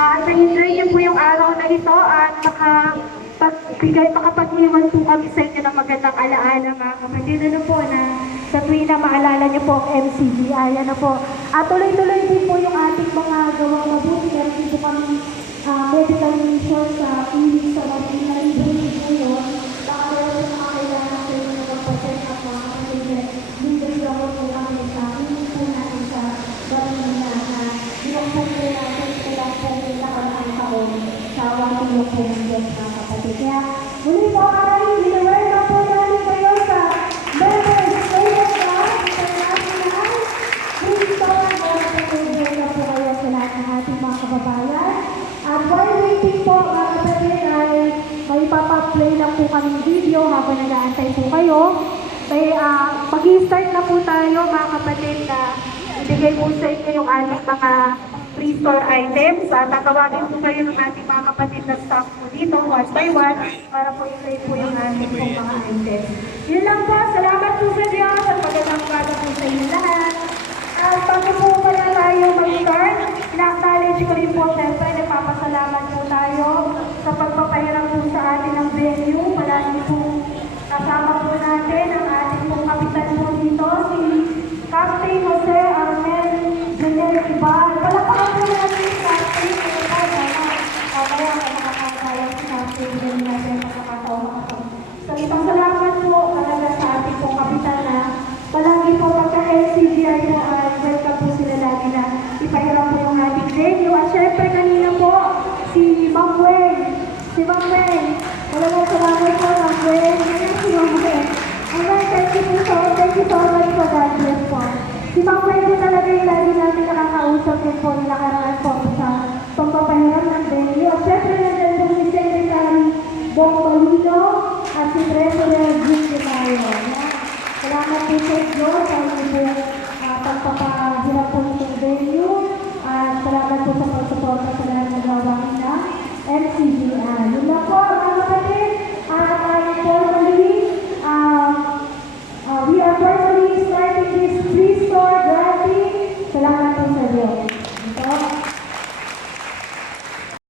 na-enjoy niyo po yung araw na ito at makapag-iwan po kami sa inyo ng magandang alaala mga kapatid. Ano po na sa tuwing na maalala niyo po ang MCGI, ano po. At tuloy-tuloy din po yung ating mga gawang mabuti. Meron din po kami medical mission sa clinic sa Marina Libre po yun. Baka meron po kailangan sa inyo na magpa-check up mga kapatid. Libre ako po kami sa clinic po natin sa Marina na binuksan po natin ilang po nila ko na ang taon sa walong po ng mga kapatid. Kaya muli po maraming dinawar na po namin kayo sa Members Station International. Please po na po kayo sa lahat ng ating mga kababayan. At while waiting po mga kapatid ay may papaplay lang po kaming video habang nag-aantay po kayo. Mag-i-start na po tayo mga kapatid na ibigay po sa inyo yung ating mga free store items. Tatawagin po kayo ng ating mga kapatid na staff po dito, one by one, para po i-play po yung ating po mga items. Yun lang po. Salamat po sa Diyos at magandang umaga po sa inyo lahat. At bago po pala tayo mag-start, ina-acknowledge ko rin po siyempre, nagpapasalamat po tayo sa pagpapahiram po sa atin ng venue. Palagi po kasama po natin ang ating pong kapitan po dito, si Captain Jose Armel Jenel Ibal. Palapakan po natin si Captain Ibal. Kaya makakakaya si Captain Jenel natin makakatawa ako. So isang salamat po talaga sa ating pong kapitan na palagi po pagka-LCGI po ay welcome po sila lagi na ipahiram po yung ating venue. At syempre kanina po si Ma'am Wen. Si Ma'am Wen. Maraming salamat po Ma'am Wen. Si Ma'am Wen. Thank you so much for God bless po. Si Ma'am Wen po talaga yung lagi natin nakakausap din po yung nakaraan po sa pagpapahiram ng venue. At syempre nandiyan po si Secretary Bong Balino at si Treasurer Jim Mayo. Salamat po sa inyo sa inyong pagpapahirap po ng venue at salamat po sa pagsuporta sa lahat ng gawain na MCGI. Yun na po.